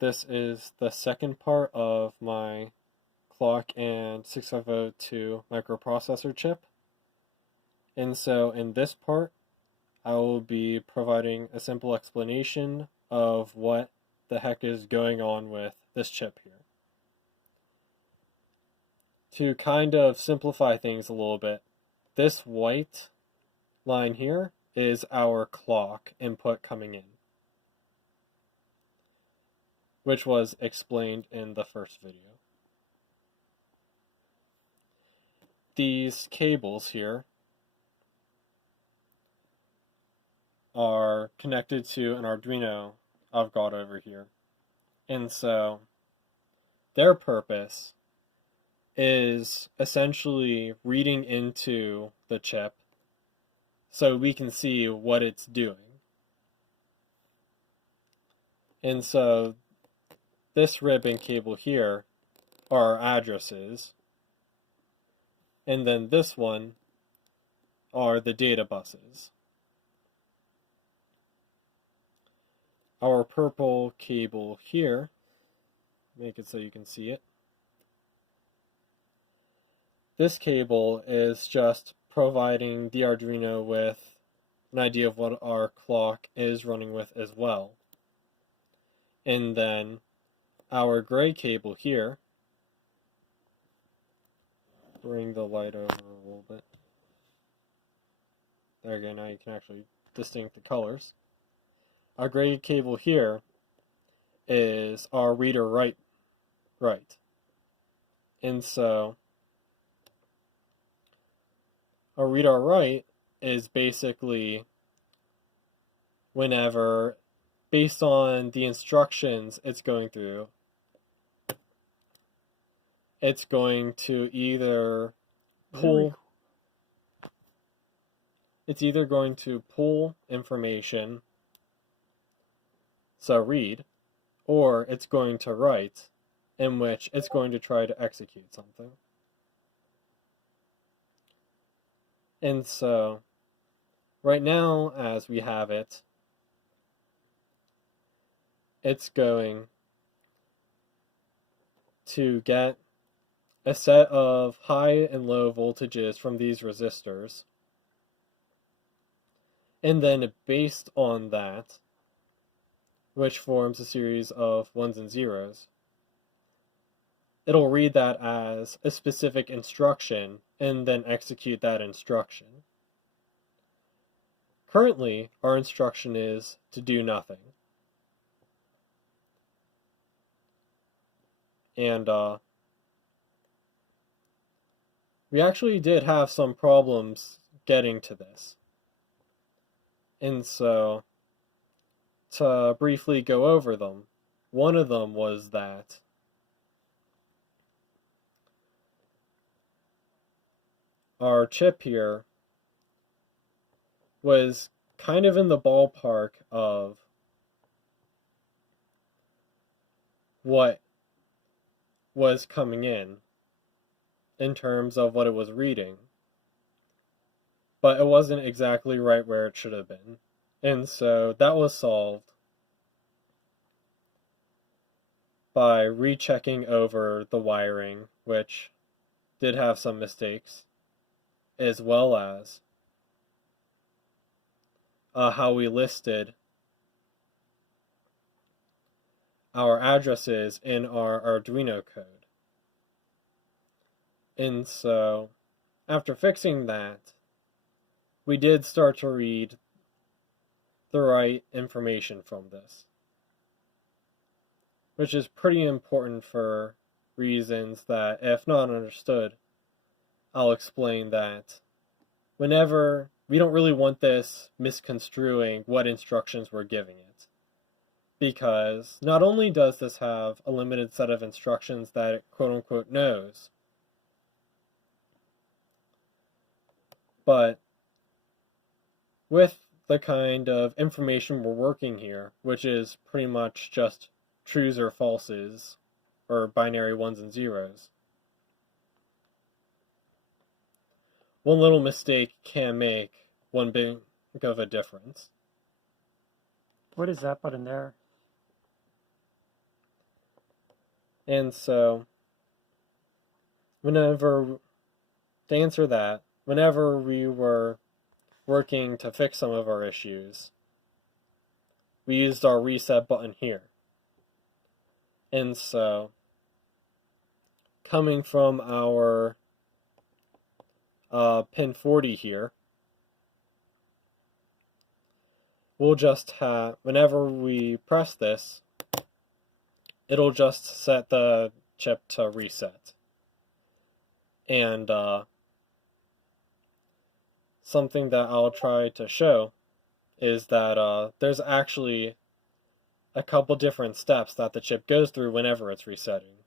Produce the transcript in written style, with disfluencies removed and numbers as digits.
This is the second part of my clock and 6502 microprocessor chip. And so in this part, I will be providing a simple explanation of what the heck is going on with this chip here. To kind of simplify things a little bit, this white line here is our clock input coming in, which was explained in the first video. These cables here are connected to an Arduino I've got over here. And so their purpose is essentially reading into the chip so we can see what it's doing. And so this ribbon cable here are addresses, and then this one are the data buses. Our purple cable here, make it so you can see it. This cable is just providing the Arduino with an idea of what our clock is running with as well. And then our gray cable here, bring the light over a little bit. There you go, now you can actually distinguish the colors. Our gray cable here is our reader write. And so our read or write is basically whenever, based on the instructions it's going through, it's going to either pull information, so read, or it's going to write, in which it's going to try to execute something. And so, right now, as we have it, it's going to get a set of high and low voltages from these resistors. And then based on that, which forms a series of ones and zeros, it'll read that as a specific instruction and then execute that instruction. Currently, our instruction is to do nothing. And we actually did have some problems getting to this. And so, to briefly go over them, one of them was that our chip here was kind of in the ballpark of what was coming in terms of what it was reading, but it wasn't exactly right where it should have been. And so that was solved by rechecking over the wiring, which did have some mistakes, as well as how we listed our addresses in our Arduino code. And so, after fixing that, we did start to read the right information from this, which is pretty important for reasons that, if not understood, I'll explain that whenever we don't really want this misconstruing what instructions we're giving it. Because not only does this have a limited set of instructions that it quote-unquote knows, but with the kind of information we're working here, which is pretty much just trues or falses, or binary ones and zeros, one little mistake can make one big of a difference. What is that button there? And so, to answer that, whenever we were working to fix some of our issues, we used our reset button here. And so, coming from our pin 40 here, we'll just have, whenever we press this, it'll just set the chip to reset. And something that I'll try to show is that there's actually a couple different steps that the chip goes through whenever it's resetting.